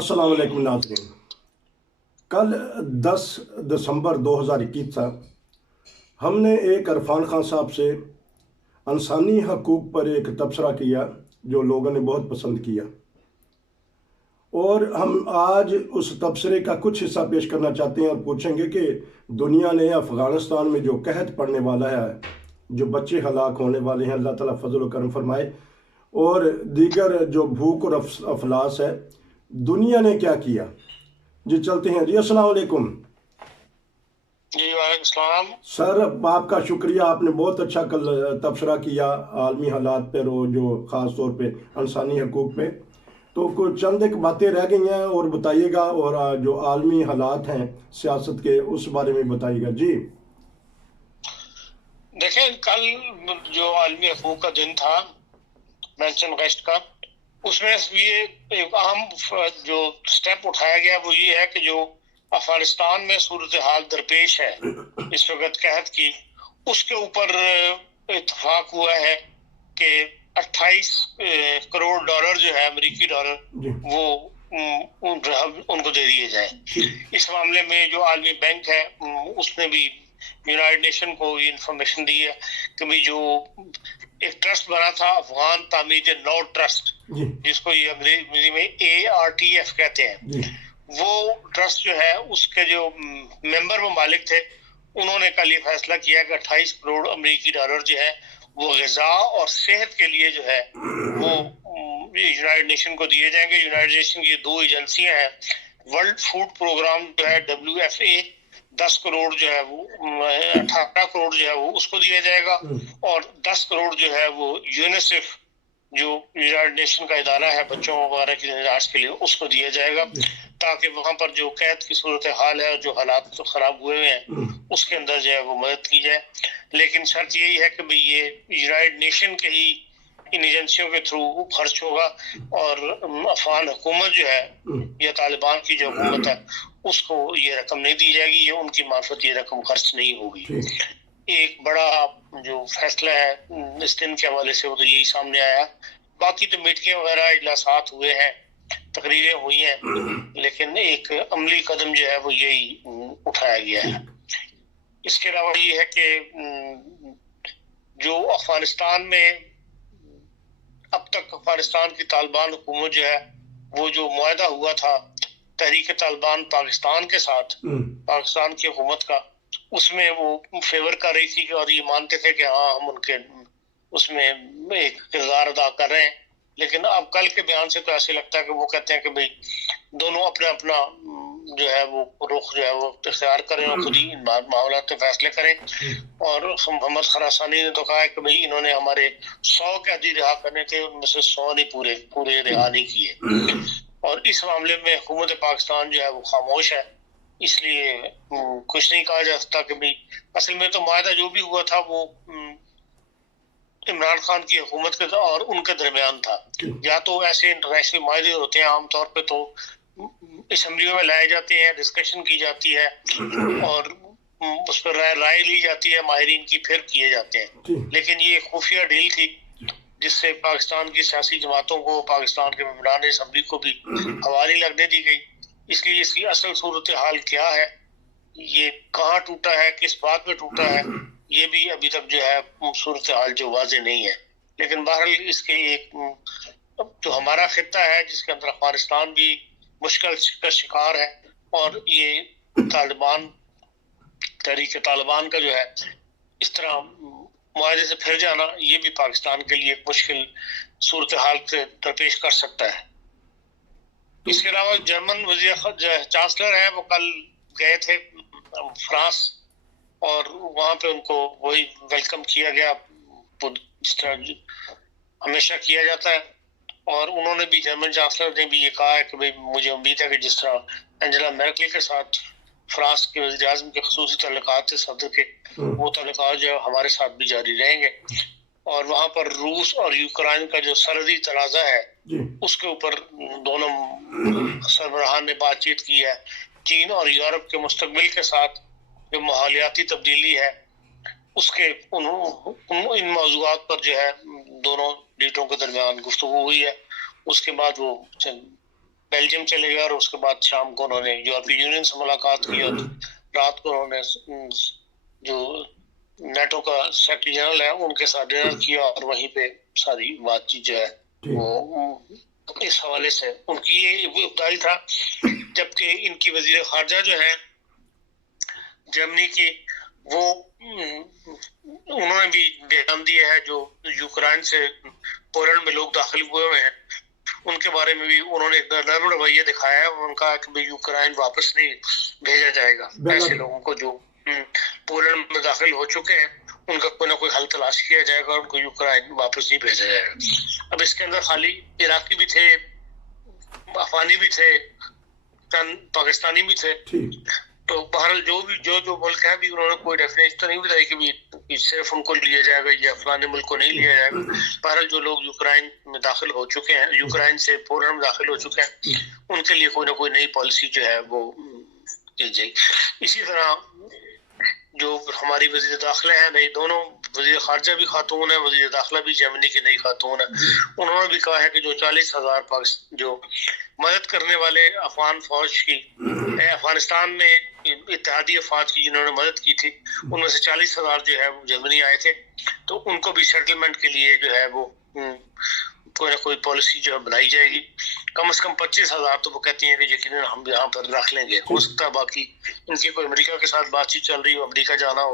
अस्सलाम वालेकुम नाज़रीन। कल 10 दिसंबर 2021 था। हमने एक इरफान खान साहब से इंसानी हकूक़ पर एक तबसरा किया जो लोगों ने बहुत पसंद किया, और हम आज उस तबसरे का कुछ हिस्सा पेश करना चाहते हैं और पूछेंगे कि दुनिया ने अफ़गानिस्तान में जो कहत पड़ने वाला है, जो बच्चे हलाक होने वाले हैं, अल्लाह ताला फजल व करम फरमाए, और दीगर जो भूख और अफलास है, दुनिया ने क्या किया। जी चलते हैं। जी अस्सलाम वालेकुम। जी वालेकुम सलाम। सर आपका शुक्रिया, आपने बहुत अच्छा कल तबसरा किया आलमी हालात पर, और जो ख़ास तौर पे इंसानी हकूक़ पे। तो कुछ चंद एक बातें रह गई हैं और बताइएगा, और जो आलमी हालात हैं सियासत के उस बारे में बताइएगा। जी देखें, कल जो आलमी हकूक़ का दिन था, मेंशन अगस्त का, उसमें ये एक अहम जो स्टेप उठाया गया वो ये है कि जो अफगानिस्तान में सूरत हाल दरपेश है इस वक्त कहत की, उसके ऊपर इत्तेफाक हुआ है कि 28 करोड़ डॉलर जो है अमेरिकी डॉलर वो उनको दे दिए जाए। इस मामले में जो आलमी बैंक है उसने भी यूनाइटेड नेशन को ये इंफॉर्मेशन दी है कि भाई जो एक ट्रस्ट बना था अफगान तामीर नौ ट्रस्ट, जिसको ये अंग्रेजी में ARTF कहते हैं, वो ट्रस्ट जो है उसके जो मेंबर ममालिक थे उन्होंने कल ये फैसला किया कि 28 करोड़ अमेरिकी डॉलर जो है वो ग़िज़ा और सेहत के लिए जो है वो यूनाइटेड नेशन को दिए जाएंगे। यूनाइटेड नेशन की दो एजेंसियां हैं, वर्ल्ड फूड प्रोग्राम जो है WFA 10 करोड़ जो है वो 18 करोड़ जो है वो उसको दिया जाएगा, और 10 करोड़ जो है वो यूनिसेफ जो यूनाइटेड नेशन का इदारा है बच्चों वगैरह की निजात के लिए उसको दिया जाएगा, ताकि वहाँ पर जो कैद की सूरत हाल है, जो हालात तो ख़राब हुए हैं उसके अंदर जो है वो मदद की जाए। लेकिन शर्त यही है कि भाई ये यूनाइटेड नेशन के ही इन एजेंसियों के थ्रू खर्च होगा, और अफगान हुकूमत जो है या तालिबान की जो हुकूमत है उसको ये रकम नहीं दी जाएगी, ये उनकी मार्फत ये रकम खर्च नहीं होगी। एक बड़ा जो फैसला है इस दिन के हवाले से वो तो यही सामने आया। बाकी तो मीटिंग वगैरह इजलासात हुए हैं, तकरीरें हुई हैं, लेकिन एक अमली कदम जो है वो यही उठाया गया है। इसके अलावा ये है कि जो अफगानिस्तान में अब तक अफगानिस्तान की तालिबान हुकूमत जो है वो जो मुआहदा हुआ था तहरीक तालिबान पाकिस्तान के साथ, पाकिस्तान की हुकूमत का, उसमें वो फेवर कर रही थी और ये मानते थे कि हाँ हम उनके उसमें एक किरदार अदा कर रहे हैं। लेकिन अब कल के बयान से तो ऐसे लगता है कि वो कहते हैं कि भाई दोनों अपना अपना जो है वो रुख जो है वो इख्तियार करें और खुद ही इन मामलों पे फैसले करें। और मोहम्मद खरासानी ने तो कहा है कि भाई इन्होंने हमारे 100 कैदी रिहा करने थे, उनमें से 100 नहीं पूरे रिहा नहीं किए, और इस मामले में हुकूमत पाकिस्तान जो है वो खामोश है, इसलिए कुछ नहीं कहा जा सकता कि भाई असल में तो मुआहदा जो भी हुआ था वो इमरान खान की हुकूमत के और उनके दरमियान था। या तो ऐसे इंटरनेशनल मुआहदे होते हैं आमतौर पे तो असम्बलियों में लाए जाते हैं, डिस्कशन की जाती है और उस पर राय ली जाती है माहिरीन की, फिर किए जाते हैं। लेकिन ये खुफिया डील थी जिससे पाकिस्तान की सियासी जमातों को, पाकिस्तान के मेंबरान असम्बली को भी हवा नहीं लगने दी गई। इसलिए इसकी असल सूरत हाल क्या है, ये कहाँ टूटा है, किस बात में टूटा है, ये भी अभी तक जो है सूरत हाल जो वाज़ेह नहीं है। लेकिन बहरहाल इसके एक जो हमारा खित्ता है जिसके अंदर अफगानिस्तान भी मुश्किल का शिकार है, और ये तालिबान तहरीक तालिबान का जो है इस तरह मुआहदे से फिर जाना, ये भी पाकिस्तान के लिए मुश्किल सूरत हाल से दरपेश कर सकता है। इसके अलावा जर्मन वज़ीर चांसलर है वो कल गए थे फ्रांस, और वहाँ पे उनको वही वेलकम किया गया जिस तरह हमेशा किया जाता है। और उन्होंने भी, जर्मन चांसलर ने भी ये कहा है कि भाई मुझे उम्मीद है कि जिस तरह एंजेला मेर्केल के साथ फ्रांस के वज़ीर आज़म के ख़ुसूसी तल्लुकात थे सदर के, वो तल्लुकात जो हमारे साथ भी जारी रहेंगे। और वहाँ पर रूस और यूक्रेन का जो सरहदी तनाज़ा है उसके ऊपर दोनों सरबराहान ने बातचीत की है। चीन और यूरोप के मुस्तकबिल के साथ जो माहौलियाती तब्दीली है उसके इन मौज़ूआत पर जो है दोनों लीडरों के दरमियान गुफ्तगू हुई है। उसके बाद वो बेल्जियम चले गए और उसके बाद शाम को उन्होंने यूरोपीय यूनियन से मुलाकात की और रात को उन्होंने जो नेटो का सेक्रेटरी जनरल है उनके साथ डिनर किया और वहीं पे सारी बातचीत जो है वो इस हवाले से उनकी ये इब्तिदाई था। जबकि इनकी वजीर खारजा जो है जर्मनी की, वो उन्होंने भी बयान दिया है जो यूक्रेन से पोलैंड में लोग दाखिल हुए हुए हैं उनके बारे में भी उन्होंने नरम रवैया दिखाया है। उन्होंने कहा कि भाई यूक्रेन वापस नहीं भेजा जाएगा, ऐसे लोगों को जो पोलैंड में दाखिल हो चुके हैं उनका कोई ना कोई हल तलाश किया जाएगा और उनको यूक्रेन वापस नहीं भेजा जाएगा। अब इसके अंदर खाली इराकी भी थे, अफगानी भी थे, पाकिस्तानी भी थे, तो बहरहाल जो मुल्क है भी उन्होंने कोई डेफिनेशन तो नहीं बताई कि सिर्फ उनको लिया जाएगा या फलाने मुल्क को नहीं लिया जाएगा। बहरहाल जो लोग यूक्रेन में दाखिल हो चुके हैं, यूक्रेन से पोलैंड में दाखिल हो चुके हैं, उनके लिए कोई ना कोई नई पॉलिसी जो है वो की जाएगी। इसी तरह जो हमारी वजीर दाखिला है, नई दोनों वजीर खारजा भी खातून है, वजीर दाखिला भी जर्मनी की नई खातून है, उन्होंने भी कहा है कि जो 40,000 जो मदद करने वाले अफगान फौज की अफगानिस्तान में इत्तेहादी अफवाज की जिन्होंने मदद की थी उनमें से 40,000 जो है वो जर्मनी आए थे, तो उनको भी सेटलमेंट के लिए जो है वो कोई ना कोई पॉलिसी जो है बनाई जाएगी। कम से कम 25,000 तो वो कहती हैं कि यकीनन हम यहाँ पर रख लेंगे। हो सकता है बाकी इनकी कोई अमेरिका के साथ बातचीत चल रही हो, अमेरिका जाना हो,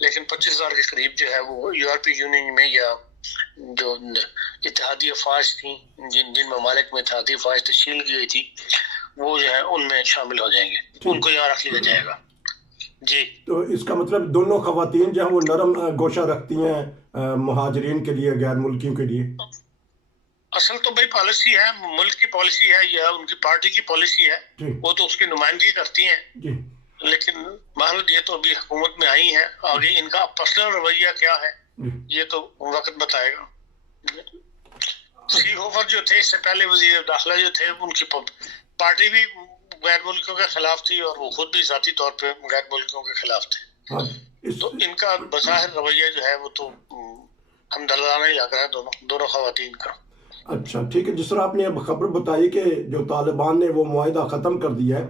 लेकिन 25,000 के करीब जो है वो यूरोपीय यूनियन में या जो इत्तेहादी अफवाज थी, जिन ममालिक में इत्तेहादी अफवाज तश्कील की गई थी, वो जो है उनमें शामिल हो जाएंगे, उनको यहाँ रख लिया जाएगा। जी, तो इसका मतलब दोनों खवातीन जो है वो नरम गोशा रखती हैं मुहाजिरीन के लिए, गैर मुल्कियों के लिए। असल तो भाई पॉलिसी है, मुल्क की पॉलिसी है या उनकी पार्टी की पॉलिसी है, वो तो उसकी नुमाइंदगी करती हैं। लेकिन बहरहाल ये तो अभी हुकूमत में आई है, आगे इनका पर्सनल रवैया क्या है ये तो वक्त बताएगा। सीहोफर जो थे इससे पहले वजीर दाखिला जो थे, उनकी पार्टी भी गैर मुल्कियों के खिलाफ थी और वो खुद भी जाती तौर पे गैर मुल्कियों के खिलाफ थे। तो इनका बज़ाहिर रवैया जो है वो तो हम दलाना ही लग रहा है दोनों खवातीन का। अच्छा, ठीक है। जिस तरह आपने अब खबर बताई कि जो तालिबान ने वो मुआहिदा ख़त्म कर दिया है,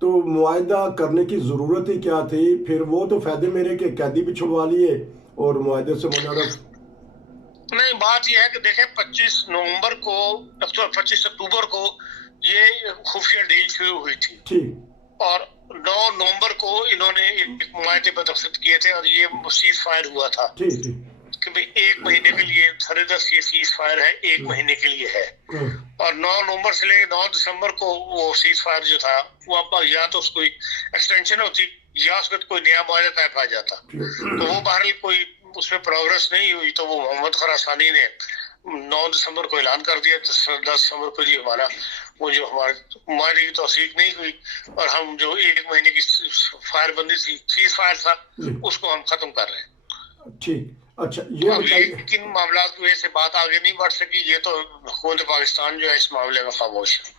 तो मुआहिदा करने की ज़रूरत ही क्या थी? फिर वो तो फ़ायदे मेरे के कैदी भी छुड़वा लिए और मुआहिदे से मुनर्रफ नहीं। बात यह है कि देखें 25 नवंबर को 25 अक्टूबर को ये खुफिया डील शुरू हुई थी और 9 नवंबर को इन्होंने एक मुआहिदे पर दस्तखत किए थे और ये सीज फायर हुआ था कि भाई 1 महीने के लिए जबरदस्त ये सीज फायर है, 1 महीने के लिए है। और 9 नवंबर से लेकर 9 दिसंबर को वो सीज फायर जो था वो अब या तो उसको एक्सटेंशन होती या उसका कोई नया मुआहिदा तय पाया जाता, तो वो बहरहाल कोई उसमें प्रोग्रेस नहीं हुई। तो वो मोहम्मद खरासानी ने 9 दिसंबर को ऐलान कर दिया, 10 दिसंबर को ये हमारा वो जो हमारी तौसीक नहीं हुई और हम जो 1 महीने की फायर बंदी थी, सीज फायर था, उसको हम खत्म कर रहे हैं। ठीक, अच्छा, ये किन मामला की वजह से बात आगे नहीं बढ़ सकी, ये तो हुकूमत पाकिस्तान जो है इस मामले में खामोश है।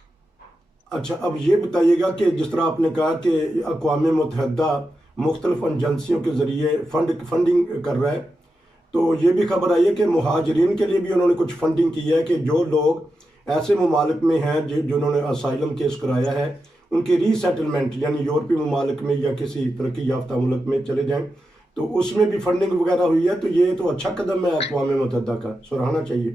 अच्छा, अब ये बताइएगा कि जिस तरह आपने कहा कि अक़वाम मुत्तहिदा मुख्तलिफ एजेंसियों के ज़रिए फंडिंग कर रहा है, तो ये भी खबर आई है कि मुहाजिरीन के लिए भी उन्होंने कुछ फंडिंग की है कि जो लोग ऐसे ममालिक में हैं जिन्होंने असाइलम केस कराया है, उनकी रीसेटलमेंट यानी यूरोपीय ममालिक में या किसी तरक्की याफ्ता मुल्क में चले जाएं, तो उसमें भी फंडिंग वगैरह हुई है। तो ये तो अच्छा कदम है अक़वाम मुत्तहिदा का, सराहना चाहिए।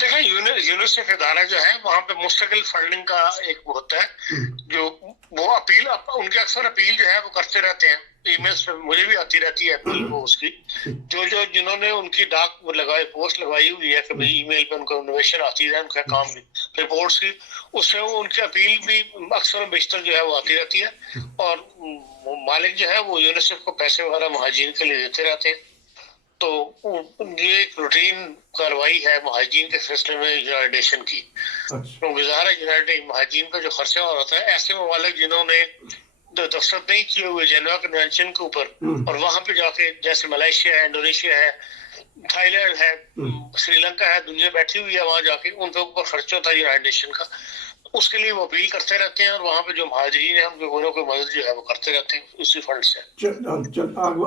देखें, यूनिसेफ इदारा जो है वहाँ पे मुस्तकिल फंडिंग का एक होता है, जो वो अपील उनके अक्सर अपील जो है वो करते रहते हैं, ईमेल्स पे मुझे भी आती रहती है अपील वो उसकी, जो जिन्होंने उनकी डाक लगाई पोस्ट लगाई हुई है कि भाई ईमेल पे उनको इनोवेशन आती है उनका काम की रिपोर्ट्स की, उससे वो उनकी अपील भी अक्सर बेशतर जो है वो आती रहती है और मालिक जो है वो यूनिसेफ को पैसे वगैरह मुहाजिरीन के लिए देते रहते हैं। तो ये एक रूटीन कार्रवाई है मुहाजिरीन के फैसले में यूनाइटेड नेशन की। तो गुजारा यूनाइटेड मुहाजिरीन का जो खर्चा हो रहा है, ऐसे ममालिक जिन्होंने दस्तखत नहीं किए हुए जेनेवा कन्वेंशन के ऊपर और वहां पे जाके जैसे मलेशिया है, इंडोनेशिया है, थाईलैंड है, श्रीलंका है, दुनिया बैठी हुई है, वहां जाके उन पे ऊपर खर्च होता है यूनाइटेड नेशन का, उसके लिए वो अपील करते रहते हैं और वहाँ पे जो मुहाजिरीन है उनके कोई ना कोई मदद जो है वो करते रहते हैं उसी फंड से।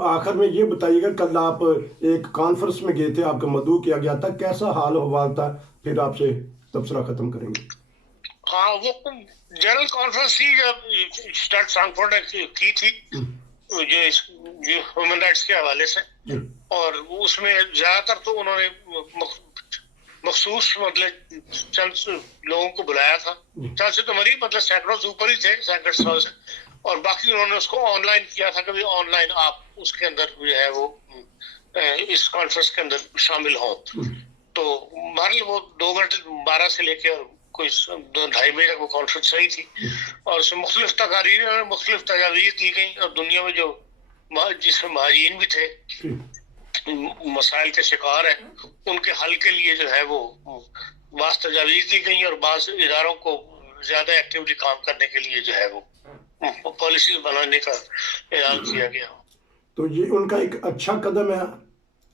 आखिर में ये बताइएगा, कल आप एक कॉन्फ्रेंस में गए थे, आपका मदऊ किया गया था, कैसा हाल हवाल था? फिर आपसे तबसरा खत्म करेंगे। हाँ, वो जनरल कॉन्फ्रेंस थी जब स्टैट फ्रैंकफर्ट ने की थी जो ह्यूमन राइट्स के हवाले से, जी और उसमें ज्यादातर तो उन्होंने मखसूस मतलब चंद लोगों को बुलाया था, चंद से तो मरी मतलब सैकड़ों से ऊपर ही थे, सैकड़ों सौ से, और बाकी उन्होंने उसको ऑनलाइन किया था कि ऑनलाइन आप उसके अंदर जो है वो इस कॉन्फ्रेंस के अंदर शामिल हों। तो हमारे लिए वो 2 घंटे 12 से लेके और कोई 2-2.5 बजे तक वो कॉन्फ्रेंस रही थी, और उसमें मुख्तलिफ तकारीरें और मुख्तलिफ तजावीज़ दी गई, और दुनिया में जो जिसमें महाजीन भी थे, मसाइल के शिकार हैं, उनके हल के लिए जो है वो बाज़ तजावीज़ दी गई, और बाज़ इदारों को ज़्यादा एक्टिवली काम करने के लिए जो है वो पॉलिसी बनाने का ऐलान किया गया। तो ये उनका एक अच्छा कदम है,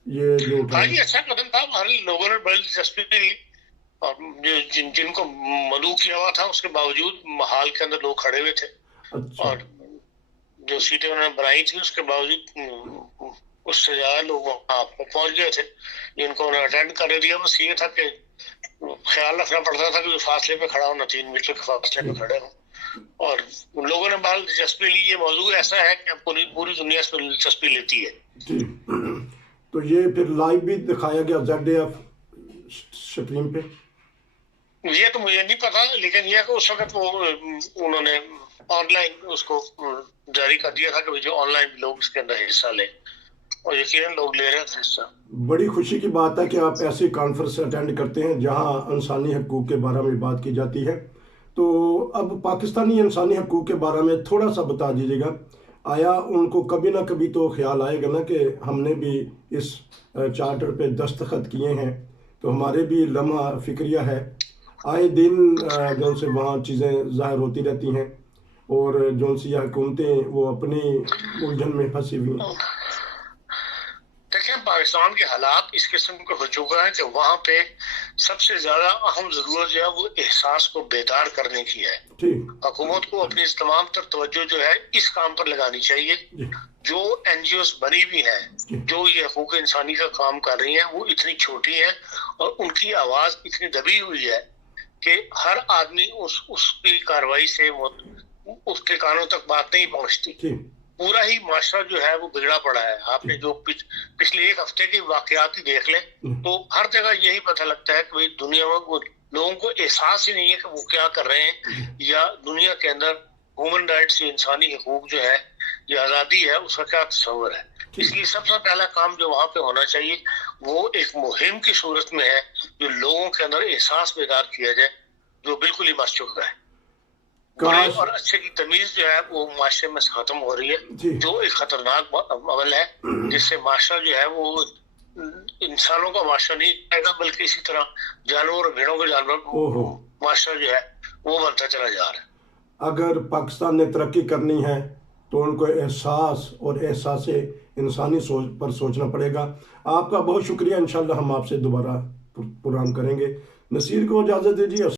ये जो हाँ उठाया। जी, अच्छा कदम था। हमारे लोगों ने बड़ी दिलचस्पी ली, और जिनको मदऊ किया हुआ था उसके बावजूद हाल के अंदर लोग खड़े हुए थे, अच्छा और जो सीटें उन्होंने बनाई थी उसके बावजूद उससे ज्यादा लोग वहाँ पहुंच गए थे, जिनको उन्होंने अटेंड कर दिया। बस ये था कि ख्याल रखना पड़ता था कि फासले पे खड़ा हो ना, 3 मीटर के फासले पे खड़े हो, और उन लोगों ने बहुत दिलचस्पी ली। ये मौजूद ऐसा है कि पूरी दुनिया इसमें दिलचस्पी लेती है। जी तो ये फिर लाइव भी दिखाया गया ZDF स्ट्रीम पे। ये तो मुझे नहीं पता, लेकिन ये कि उस वक्त वो उन्होंने ऑनलाइन उसको जारी कर दिया था कि जो ऑनलाइन लोग इसके अंदर हिस्सा लें, और यकीनन लोग ले रहे थे हिस्सा। बड़ी खुशी की बात है कि आप ऐसी कॉन्फ्रेंस अटेंड करते हैं जहां इंसानी हकूक़ के बारे में बात की जाती है। तो अब पाकिस्तानी इंसानी हकूक़ के बारे में थोड़ा सा बता दीजिएगा। आया उनको कभी ना कभी तो ख्याल आएगा ना कि हमने भी इस चार्टर पे दस्तखत किए हैं, तो हमारे भी लम्हा फिक्रिया है, आए दिन जो से वहाँ चीज़ें ज़ाहिर होती रहती हैं, और जो सी हुकूमतें वो अपनी उलझन में फंसी हुई हैं। देखें, पाकिस्तान के हालात इस किस्म के हो चुका है कि वहाँ पे सबसे ज्यादा अहम जरूरत जो है वो एहसास को बेदार करने की है। ठीक हुकूमत को अपनी इस तमाम तर तवज्जो जो है इस काम पर लगानी चाहिए। जी जो NGOs बनी हुई हैं, जो ये हकूक इंसानी का काम कर रही हैं, वो इतनी छोटी हैं और उनकी आवाज इतनी दबी हुई है कि हर आदमी उसकी कार्रवाई से उसके कानों तक बात नहीं पहुंचती। ठीक पूरा ही माशरा जो है वो बिगड़ा पड़ा है। आपने जो पिछले 1 हफ्ते की वाकयात ही देख लें तो हर जगह यही पता लगता है कि भाई दुनिया में वो लोगों को एहसास ही नहीं है कि वो क्या कर रहे हैं, या दुनिया के अंदर ह्यूमन राइट्स, इंसानी हकूक जो है, ये आज़ादी है, उसका क्या तस्वर है। इसलिए सबसे पहला काम जो वहाँ पे होना चाहिए वो एक मुहिम की सूरत में है, जो लोगों के अंदर एहसास बेदार किया जाए, जो बिल्कुल ही मर चुका है। बुरे और अच्छे की तमीज जो है वो माशरे में से खत्म हो रही है, जो एक खतरनाक अमल है, जिससे माशरा जो है वो इंसानों का माशरा नहीं रहेगा, बल्कि इसी तरह जानवर और भेड़ों के जानवर माशरा जो है वो बनता चला जा रहा है। अगर पाकिस्तान ने तरक्की करनी है तो उनको एहसास और एहसास इंसानी पर सोचना पड़ेगा। आपका बहुत शुक्रिया। इंशाल्लाह हम आपसे दोबारा प्रोग्राम करेंगे। नसीर को इजाज़त दीजिए।